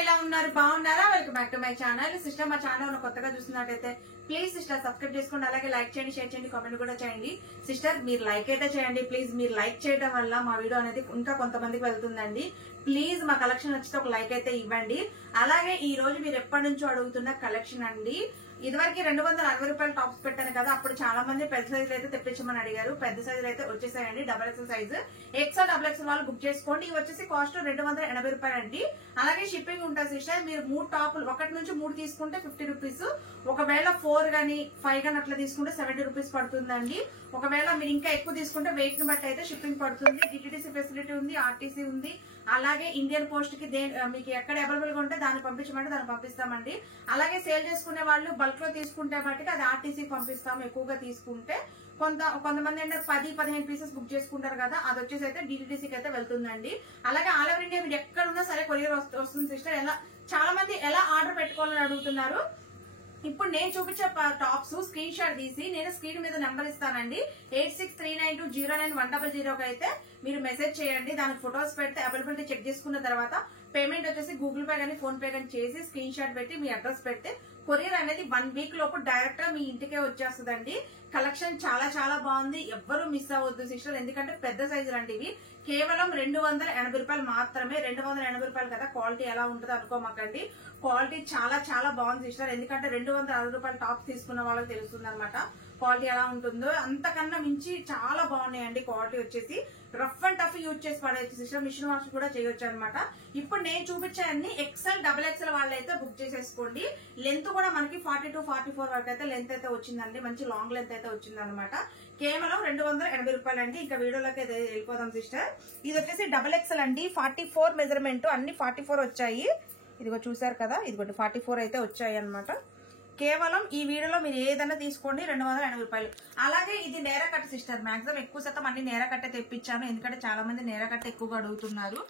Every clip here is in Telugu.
ఎలా ఉన్నారు? బాగున్నారా? Welcome back to my channel. Sister మా ఛానల్ కొత్తగా చూస్తున్నట్టయితే ప్లీజ్ సిస్టర్ సబ్స్క్రైబ్ చేసుకోండి, అలాగే లైక్ చేయండి, షేర్ చేయండి, కామెంట్ కూడా చేయండి. సిస్టర్ మీరు లైక్ అయితే చేయండి ప్లీజ్. మీరు లైక్ చేయడం వల్ల మా వీడియో అనేది ఇంకా కొంతమందికి వెళ్తుందండి. ప్లీజ్ మా కలెక్షన్ నచ్చితే ఒక లైక్ అయితే ఇవ్వండి. అలాగే ఈ రోజు మీరు ఎప్పటి నుంచో అడుగుతున్న కలెక్షన్ అండి. ఇదివరకు 260 రూపాయలు టాప్స్ పెట్టాను కదా, అప్పుడు చాలా మంది పెద్ద సైజులు అయితే తెప్పించమని అడిగారు. పెద్ద సైజులు అయితే వచ్చేసాయండి. XXL సైజు, XL XXL వాళ్ళు బుక్ చేసుకోండి. ఇవి వచ్చేసి కాస్ట్ 280 రూపాయలు అండి. అలాగే షిప్పింగ్ ఉంటుంది సిస్టర్. మీరు 3 టాపులు 1 నుంచి 3 తీసుకుంటే 50 రూపీస్. ఒకవేళ 4 గానీ 5 గానీ అట్లా తీసుకుంటే 70 రూపీస్ పడుతుందండి. ఒకవేళ మీరు ఇంకా ఎక్కువ తీసుకుంటే వెయిట్ ని బట్టి అయితే షిప్పింగ్ పడుతుంది. డిటిడిసి ఫెసిలిటీ ఉంది, ఆర్టీసీ ఉంది. అలాగే ఇండియన్ పోస్ట్ కి మీకు ఎక్కడ అవైలబుల్ గా ఉంటే దాన్ని పంపించమంటే దాన్ని పంపిస్తామండి. అలాగే సేల్ చేసుకునే వాళ్ళు బల్క్ లో తీసుకుంటే బట్టి అది ఆర్టీసీకి పంపిస్తాము. ఎక్కువగా తీసుకుంటే కొంతమంది అంటే 10-15 పీసెస్ బుక్ చేసుకుంటారు కదా, అది వచ్చేసి అయితే డిటిడిసికి అయితే వెళ్తుందండి. అలాగే ఆల్ ఓవర్ ఇండియా మీరు ఎక్కడ ఉన్నా సరే కొరియర్ వస్తుంది సిస్టర్. చాలా మంది ఎలా ఆర్డర్ పెట్టుకోవాలని అడుగుతున్నారు. ఇప్పుడు నేను చూపించే టాప్స్ స్క్రీన్ షాట్ తీసి నేను స్క్రీన్ మీద నెంబర్ ఇస్తానండి. 8639209100 అయితే మీరు మెసేజ్ చేయండి. దానికి ఫొటోస్ పెడితే అవైలబిలిటీ చెక్ చేసుకున్న తర్వాత పేమెంట్ వచ్చేసి గూగుల్ పే గానీ ఫోన్ పే గానీ చేసి స్క్రీన్ షాట్ పెట్టి మీ అడ్రస్ పెడితే కొరియర్ అనేది 1 వీక్ లోపు డైరెక్ట్ గా మీ ఇంటికే వచ్చేస్తుందండి. కలెక్షన్ చాలా చాలా బాగుంది. ఎవ్వరూ మిస్ అవ్వద్దు సిస్టర్, ఎందుకంటే పెద్ద సైజులు అండి ఇవి. కేవలం 280 రూపాయలు మాత్రమే. 280 రూపాయలు కదా, క్వాలిటీ ఎలా ఉంటుందో అనుకోమాకండి. క్వాలిటీ చాలా చాలా బాగుంది సిస్టర్. ఎందుకంటే 260 రూపాయల టాప్స్ తీసుకున్న వాళ్ళకి తెలుస్తుంది అనమాట క్వాలిటీ ఎలా ఉంటుందో. అంతకన్నా మించి చాలా బాగున్నాయండి. క్వాలిటీ వచ్చేసి రఫ్ అండ్ టఫ్ యూజ్ చేసి పడేయచ్చు సిస్టర్. మిషన్ వాష్ కూడా చేయొచ్చు అనమాట. ఇప్పుడు నేను చూపించాయన్ని XL XXL వాళ్ళైతే బుక్ చేసేసుకోండి. లెంత్ కూడా మనకి 42-44 వరకు అయితే లెంత్ అయితే వచ్చిందండి. మంచి లాంగ్ లెంత్ అయితే వచ్చింది అనమాట. కేవలం 280 రూపాయలు అండి. ఇంకా వీడియోలోకి అయితే వెళ్ళిపోదాం సిస్టర్. ఇది వచ్చేసి XXL అండి. 44 మెజర్మెంట్, అన్ని 44 వచ్చాయి. ఇదిగో చూసారు కదా, ఇదిగోటి 44 అయితే వచ్చాయి అనమాట. కేవలం ఈ వీడియోలో మీరు ఏదైనా తీసుకోండి 280 రూపాయలు. అలాగే ఇది నేర కట్ట సిస్టర్. మాక్సిమం ఎక్కువ శాతం అన్ని నేర కట్టే తెప్పించాను, ఎందుకంటే చాలా మంది నేర కట్ట ఎక్కువగా అడుగుతున్నారు.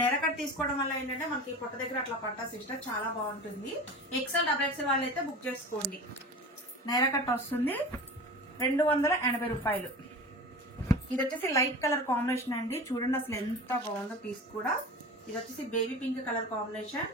నేర కట్ట తీసుకోవడం వల్ల ఏంటంటే మనకి పొట్ట దగ్గర అట్లా పట్టా సిస్టర్, చాలా బాగుంటుంది. XL XXL వాళ్ళు అయితే బుక్ చేసుకోండి. నేర కట్ట వస్తుంది 280 రూపాయలు. ఇది వచ్చేసి లైట్ కలర్ కాంబినేషన్ అండి. చూడండి అసలు ఎంత బాగుందో పీస్ కూడా. ఇది వచ్చేసి బేబీ పింక్ కలర్ కాంబినేషన్.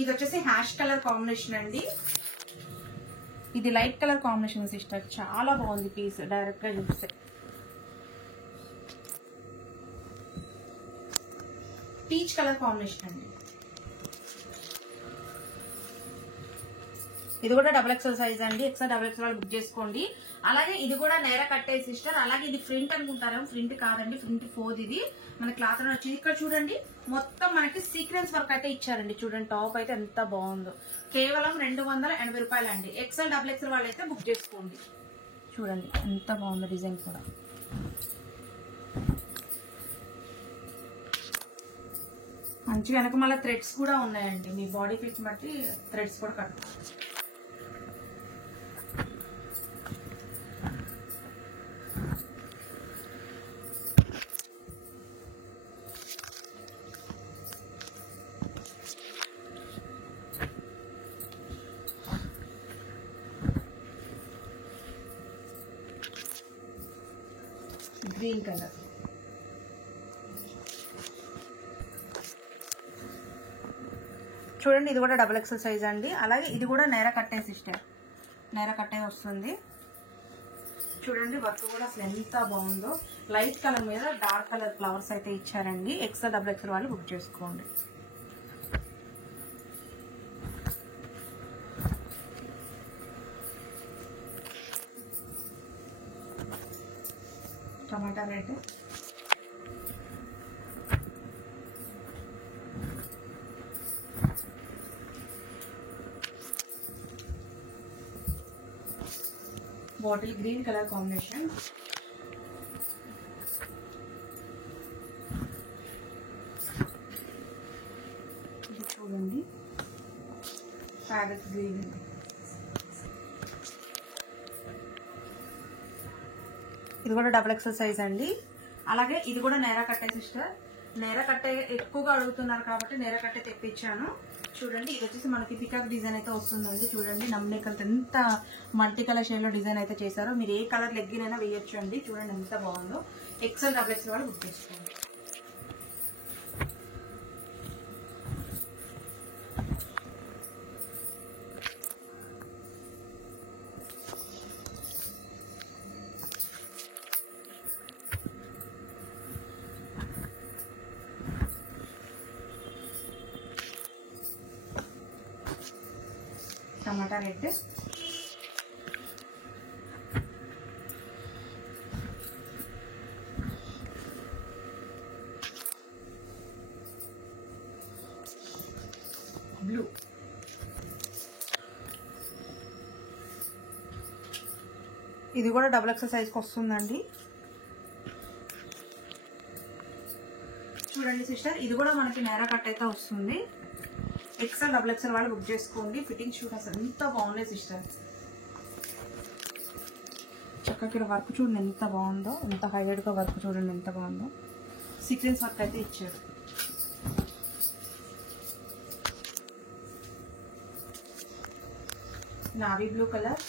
ఇది వచ్చేసి హ్యాష్ కలర్ కాంబినేషన్ అండి. ఇది లైట్ కలర్ కాంబినేషన్ సిస్టర్, చాలా బాగుంది పీస్ డైరెక్ట్ గా చూస్తే. పీచ్ కలర్ కాంబినేషన్ అండి. ఇది కూడా XXL సైజ్ అండి. XL XXL బుక్ చేసుకోండి. అలాగే ఇది కూడా నేర కట్టే సిస్టర్. అలాగే ఇది ప్రింట్ అనుకుంటారేమో, ప్రింట్ కాదండి, ప్రింట్ 4 ఇది మన క్లాత్ అని వచ్చింది. ఇక్కడ చూడండి మొత్తం మనకి సీక్వెన్స్ వర్క్ అయితే ఇచ్చారండి. చూడండి టాప్ అయితే ఎంత బాగుందో. కేవలం 280 రూపాయలు అండి. XL XXL వాళ్ళు అయితే బుక్ చేసుకోండి. చూడండి ఎంత బాగుందో డిజైన్ కూడా. మంచిగా వెనక మళ్ళీ థ్రెడ్స్ కూడా ఉన్నాయండి. మీ బాడీ ఫిట్ బట్టి థ్రెడ్స్ కూడా కట్టుకోవచ్చు. Green colour. చూడండి ఇది కూడా XXL సైజ్ అండి. అలాగే ఇది కూడా నేర కట్టే సిస్టర్, నేర కట్టే వస్తుంది. చూడండి వర్క్ కూడా అసలు ఎంత బాగుందో. లైట్ కలర్ మీద డార్క్ కలర్ ఫ్లవర్స్ అయితే ఇచ్చారండి. XL XXL వాళ్ళు బుక్ చేసుకోండి. టమాటా red, bottle green colour combination. ఇది చూడండి ప్యారెట్ గ్రీన్. ఇది కూడా XXL సైజ్ అండి. అలాగే ఇది కూడా నేర కట్టే సిస్టర్. నేర కట్టే ఎక్కువగా అడుగుతున్నారు కాబట్టి నేర కట్టే తెప్పించాను. చూడండి ఇది వచ్చేసి మనకి పికాక్ డిజైన్ అయితే వస్తుందండి. చూడండి నమ్మకం ఎంత మల్టీ కలర్ షేడ్ లో డిజైన్ అయితే చేశారో. మీరు ఏ కలర్ లెగ్గిన్ అయినా వేయొచ్చు అండి. చూడండి ఎంత బాగుందో. ఎక్సెల్ డబుల్ ఎక్సెల్ వాళ్ళు బుక్ చేసుకోండి. టమాటా రెడ్, బ్లూ, ఇది కూడా డబుల్ ఎక్సెల్ సైజ్కి వస్తుందండి. చూడండి సిస్టర్ ఇది కూడా మనకి నేరా కట్ అయితే వస్తుంది. ఎక్సెల్ డబుల్ ఎక్సెల్ వాళ్ళు బుక్ చేసుకోండి. ఫిట్టింగ్ షూట్ అసలు ఎంత బాగున్నాయి సిస్టర్. చక్కగా వర్క్ చూడండి ఎంత బాగుందో. ఎంత హైలైట్గా వర్క్ చూడండి ఎంత బాగుందో. సీక్వెన్స్ వర్క్ అయితే ఇచ్చారు. నావీ బ్లూ కలర్,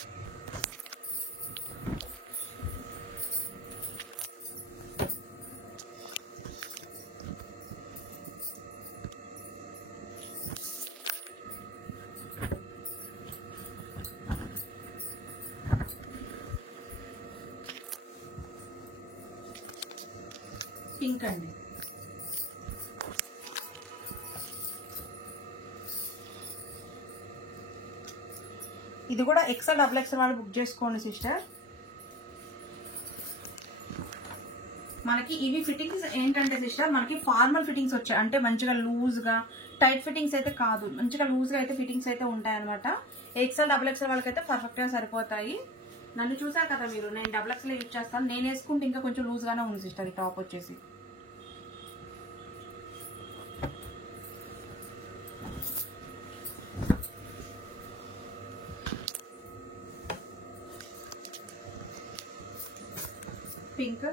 పింక్ అండి. ఇది కూడా ఎక్సెల్ డబుల్ ఎక్సెల్ వాళ్ళు బుక్ చేసుకోండి సిస్టర్. మనకి ఇవి ఫిట్టింగ్స్ ఏంటంటే సిస్టర్ మనకి ఫార్మల్ ఫిట్టింగ్స్ వచ్చాయి. అంటే మంచిగా లూజ్ గా టైట్ ఫిట్టింగ్స్ అయితే కాదు, మంచిగా లూజ్ గా అయితే ఫిట్టింగ్స్ అయితే ఉంటాయి అనమాట. ఎక్సెల్ డబుల్ ఎక్సెల్ వాళ్ళకైతే పర్ఫెక్ట్ గా సరిపోతాయి. నన్ను చూసారు కదా మీరు, నేను డబుల్ ఎక్సెల్ యూజ్ చేస్తాను. నేను వేసుకుంటే ఇంకా కొంచెం లూజ్ గానే ఉంది సిస్టర్ ఈ టాప్ వచ్చేసి. Pink,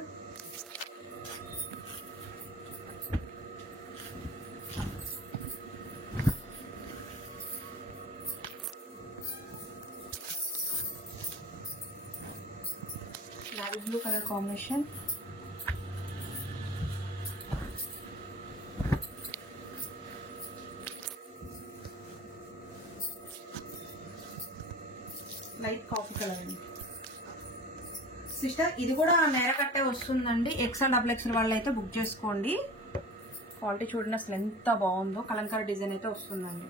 navy blue colour combination, light coffee colour అండి. సిస్టర్ ఇది కూడా నేర కట్టే వస్తుందండి. ఎక్సెల్ డబుల్ ఎక్సెల్ వాళ్ళు అయితే బుక్ చేసుకోండి. క్వాలిటీ చూడండి అసలు ఎంత బాగుందో. కలంకారీ డిజైన్ అయితే వస్తుందండి.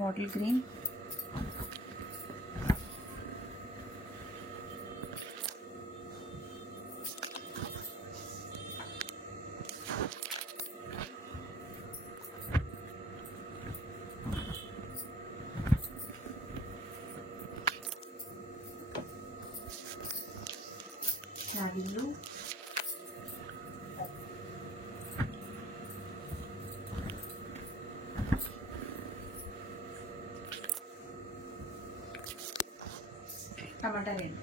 బాటిల్ గ్రీన్, నావీ బ్లూ, టమాటా రెడ్.